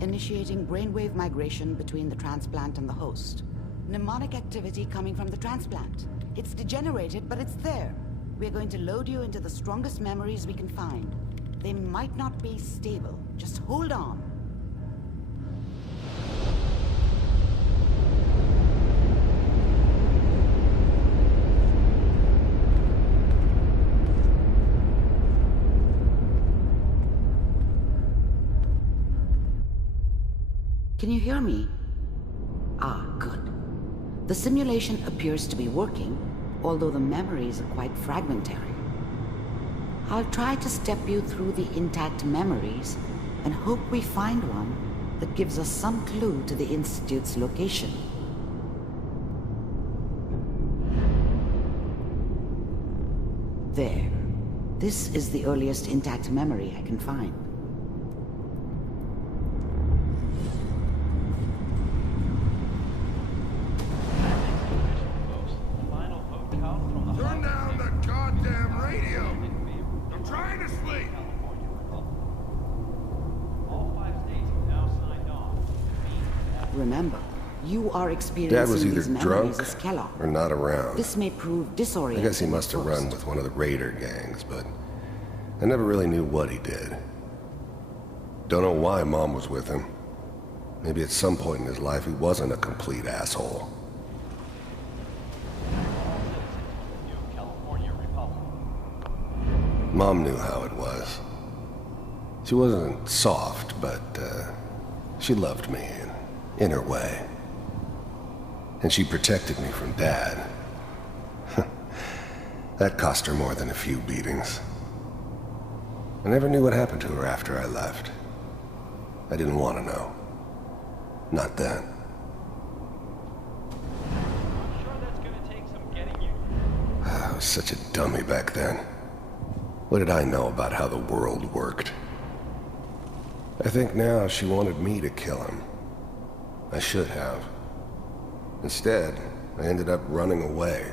initiating brainwave migration between the transplant and the host. Mnemonic activity coming from the transplant. It's degenerated, but it's there. We're going to load you into the strongest memories we can find. They might not be stable. Just hold on. Can you hear me? Ah, good. The simulation appears to be working, although the memories are quite fragmentary. I'll try to step you through the intact memories and hope we find one that gives us some clue to the Institute's location. There. This is the earliest intact memory I can find. Turn down the goddamn radio! I'm trying to sleep! Remember, you are Dad experiencing was either these memories drunk as Kellogg. or not around. This may prove disorienting. I guess he must have at first. run with one of the Raider gangs, but I never really knew what he did. Don't know why Mom was with him. Maybe at some point in his life he wasn't a complete asshole. Mom knew how it was. She wasn't soft, but she loved me in her way. And she protected me from Dad. That cost her more than a few beatings. I never knew what happened to her after I left. I didn't want to know. Not then. I'm sure that's gonna take some getting you. I was such a dummy back then. What did I know about how the world worked? I think now she wanted me to kill him. I should have. Instead, I ended up running away.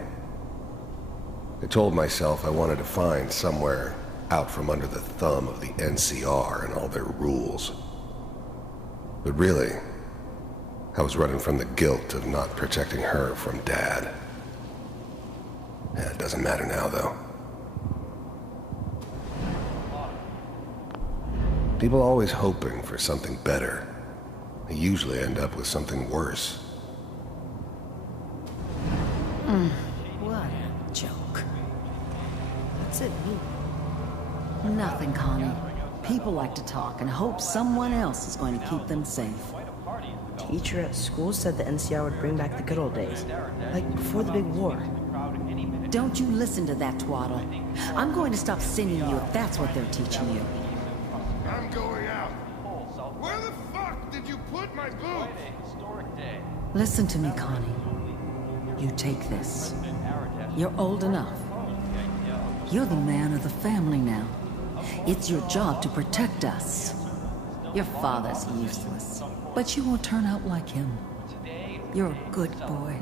I told myself I wanted to find somewhere out from under the thumb of the NCR and all their rules. But really, I was running from the guilt of not protecting her from Dad. Yeah, it doesn't matter now, though. People are always hoping for something better. They usually end up with something worse. What a joke. What's it mean? Nothing, Connie. People like to talk and hope someone else is going to keep them safe. Teacher at school said the NCR would bring back the good old days. Like before the big war. Don't you listen to that twaddle. I'm going to stop singing you if that's what they're teaching you. I'm going out. Where the fuck did you put my boots? Listen to me, Connie. You take this. You're old enough. You're the man of the family now. It's your job to protect us. Your father's useless, but you won't turn out like him. You're a good boy.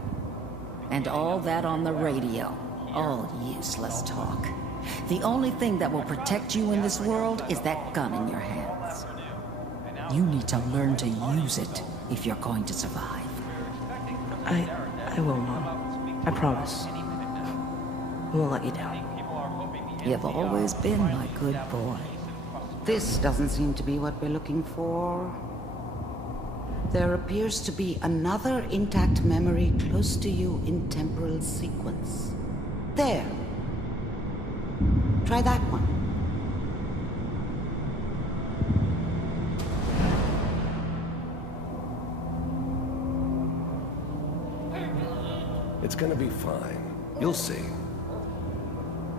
And all that on the radio, all useless talk. The only thing that will protect you in this world is that gun in your hands. You need to learn to use it if you're going to survive. I will, Mom. I promise. I won't let you down. You've always been my good boy. This doesn't seem to be what we're looking for. There appears to be another intact memory close to you in temporal sequence. There. Try that one. It's gonna be fine. You'll see.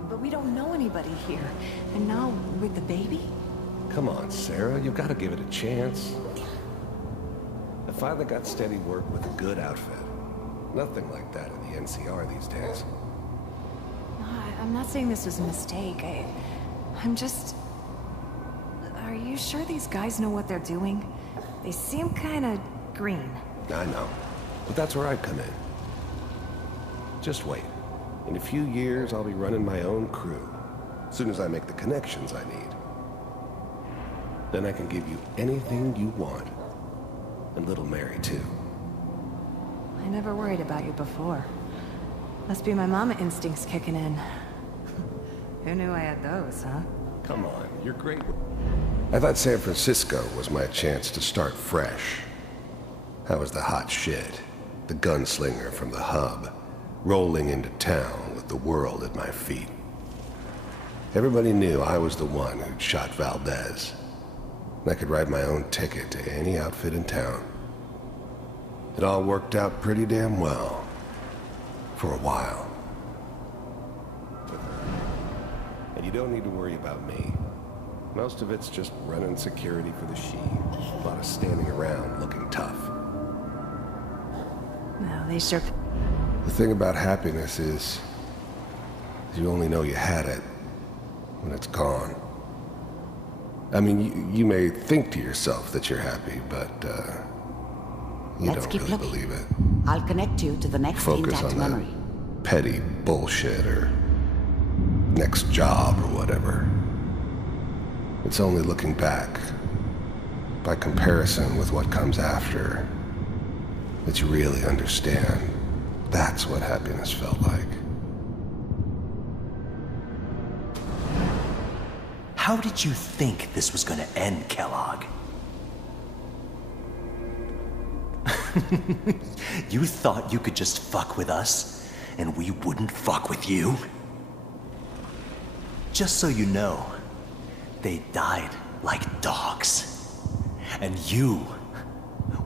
But we don't know anybody here. And now, with the baby? Come on, Sarah. You've got to give it a chance. I finally got steady work with a good outfit. Nothing like that in the NCR these days. I'm not saying this was a mistake. I'm just... Are you sure these guys know what they're doing? They seem kinda green. I know. But that's where I come in. Just wait. In a few years, I'll be running my own crew. As soon as I make the connections I need. Then I can give you anything you want. And little Mary, too. I never worried about you before. Must be my mama instincts kicking in. Who knew I had those, huh? Come on, you're great. I thought San Francisco was my chance to start fresh. I was the hot shit, the gunslinger from the hub, rolling into town with the world at my feet. Everybody knew I was the one who'd shot Valdez. And I could write my own ticket to any outfit in town. It all worked out pretty damn well. For a while. And you don't need to worry about me. Most of it's just running security for the Sheen. A lot of standing around looking tough. No, they sure... The thing about happiness is you only know you had it when it's gone. I mean, you may think to yourself that you're happy, but you Let's don't keep really looking. believe it. I'll connect you to the next Focus intact on memory. that petty bullshit or next job or whatever. It's only looking back, by comparison with what comes after, that you really understand. That's what happiness felt like. How did you think this was gonna end, Kellogg? You thought you could just fuck with us, and we wouldn't fuck with you? Just so you know, they died like dogs. And you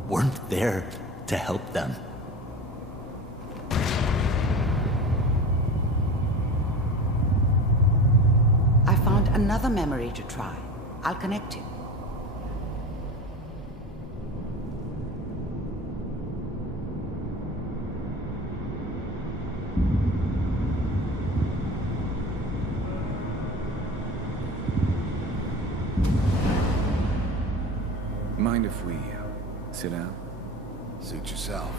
weren't there to help them. I found another memory to try. I'll connect you. Mind if we sit down? Suit yourself.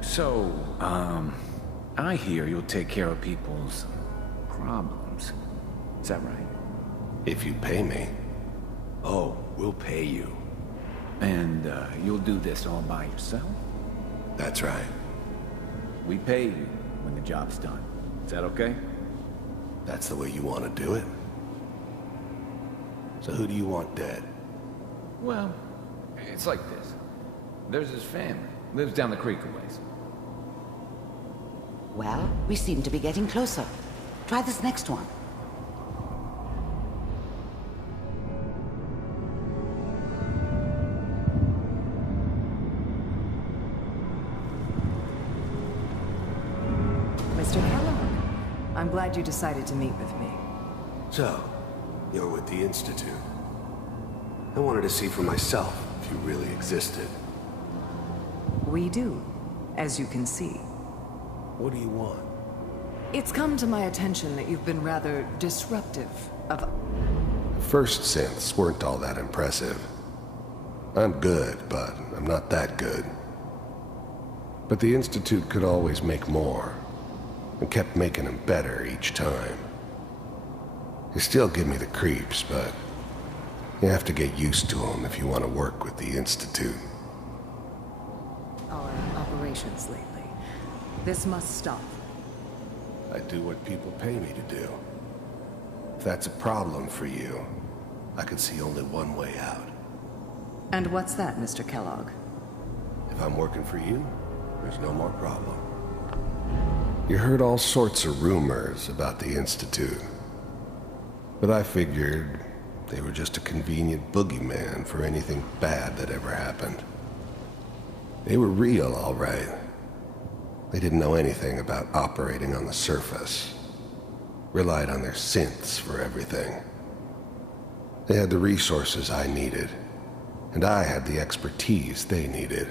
So, I hear you'll take care of people's problems. Is that right? If you pay me. Oh, we'll pay you. And, you'll do this all by yourself? That's right. We pay you when the job's done. Is that okay? That's the way you want to do it. So who do you want dead? Well, it's like this. There's his family. Lives down the creek a ways. Well, we seem to be getting closer. Try this next one. Mr. Kellogg, I'm glad you decided to meet with me. So, you're with the Institute. I wanted to see for myself if you really existed. We do, as you can see. What do you want? It's come to my attention that you've been rather disruptive of... First synths weren't all that impressive. I'm good, but I'm not that good. But the Institute could always make more, and kept making them better each time. They still give me the creeps, but you have to get used to them if you want to work with the Institute. our operations lately. This must stop. I do what people pay me to do. If that's a problem for you, I can see only one way out. And what's that, Mr. Kellogg? If I'm working for you, there's no more problem. You heard all sorts of rumors about the Institute. But I figured they were just a convenient boogeyman for anything bad that ever happened. They were real, all right. They didn't know anything about operating on the surface. Relied on their synths for everything. They had the resources I needed, and I had the expertise they needed.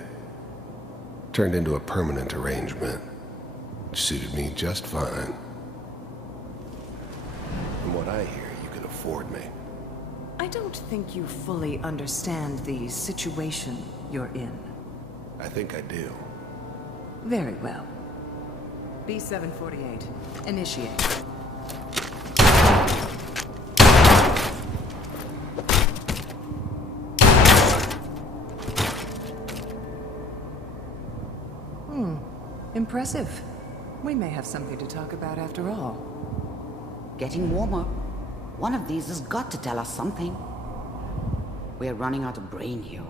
Turned into a permanent arrangement, which suited me just fine. From what I hear, you can afford me. I don't think you fully understand the situation you're in. I think I do. Very well. B-748, initiate. Impressive. We may have something to talk about after all. Getting warmer. One of these has got to tell us something. We're running out of brain here.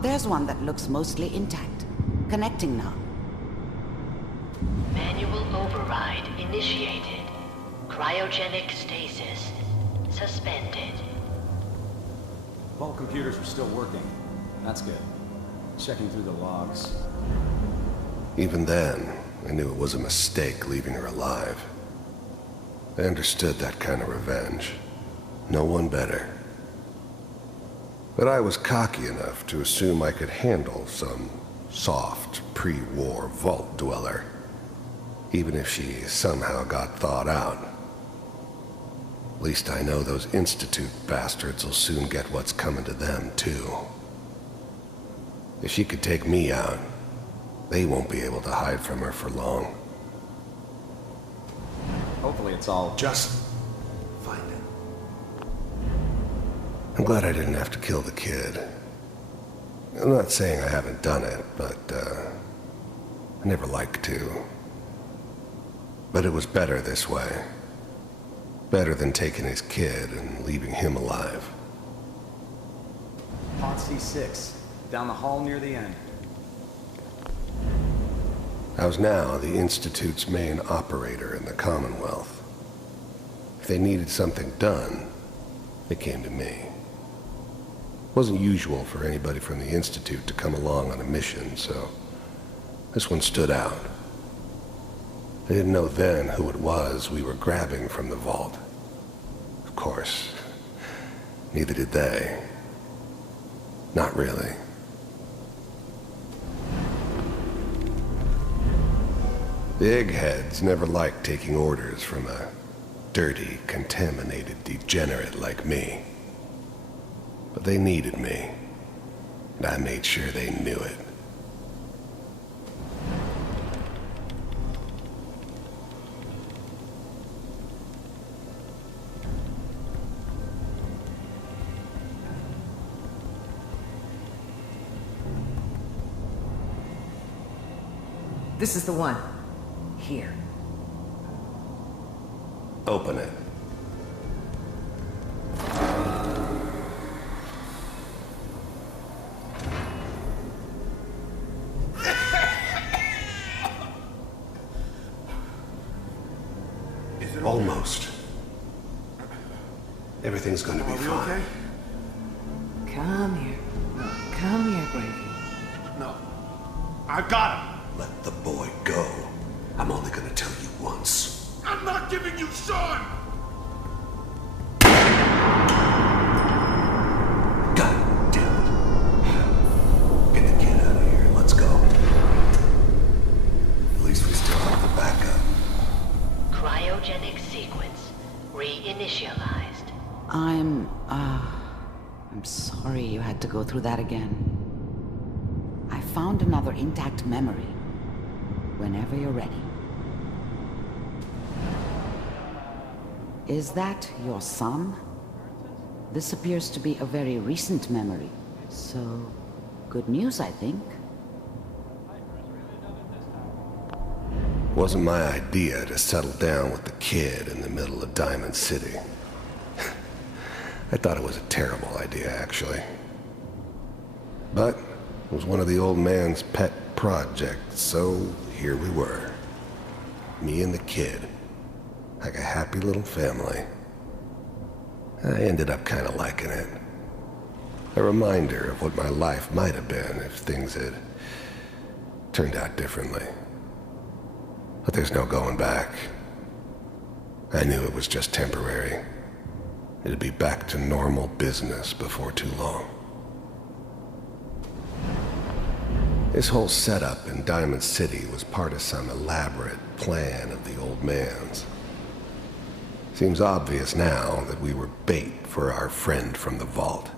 There's one that looks mostly intact. Connecting now. Manual override initiated. Cryogenic stasis suspended. All computers are still working. That's good. Checking through the logs. Even then, I knew it was a mistake leaving her alive. I understood that kind of revenge. No one better. But I was cocky enough to assume I could handle some soft, pre-war vault dweller, even if she somehow got thawed out. At least I know those Institute bastards will soon get what's coming to them, too. If she could take me out, they won't be able to hide from her for long. Hopefully it's all... Just find it. I'm glad I didn't have to kill the kid. I'm not saying I haven't done it, but, I never liked to. But it was better this way. Better than taking his kid and leaving him alive. Pod C6, down the hall near the end. I was now the Institute's main operator in the Commonwealth. If they needed something done, they came to me. It wasn't usual for anybody from the Institute to come along on a mission, so this one stood out. I didn't know then who it was we were grabbing from the vault. Of course, neither did they. Not really. The eggheads never liked taking orders from a dirty, contaminated degenerate like me. But they needed me, and I made sure they knew it. This is the one. Here. Open it. Is it Almost. Everything's gonna be fine. okay? Come here. Come here, baby. No. I got him. Let the boy go. I'm only gonna tell you once. I'm not giving you Sean! God damn it. Get the kid out of here. Let's go. At least we still have the backup. Cryogenic sequence reinitialized. I'm sorry you had to go through that again. I found another intact memory. Whenever you're ready. Is that your son? This appears to be a very recent memory. So, good news, I think. Wasn't my idea to settle down with the kid in the middle of Diamond City. I thought it was a terrible idea, actually. But it was one of the old man's pet projects, so here we were. Me and the kid. Like a happy little family. I ended up kind of liking it. A reminder of what my life might have been if things had turned out differently. But there's no going back. I knew it was just temporary. It'd be back to normal business before too long. This whole setup in Diamond City was part of some elaborate plan of the old man's. Seems obvious now that we were bait for our friend from the vault.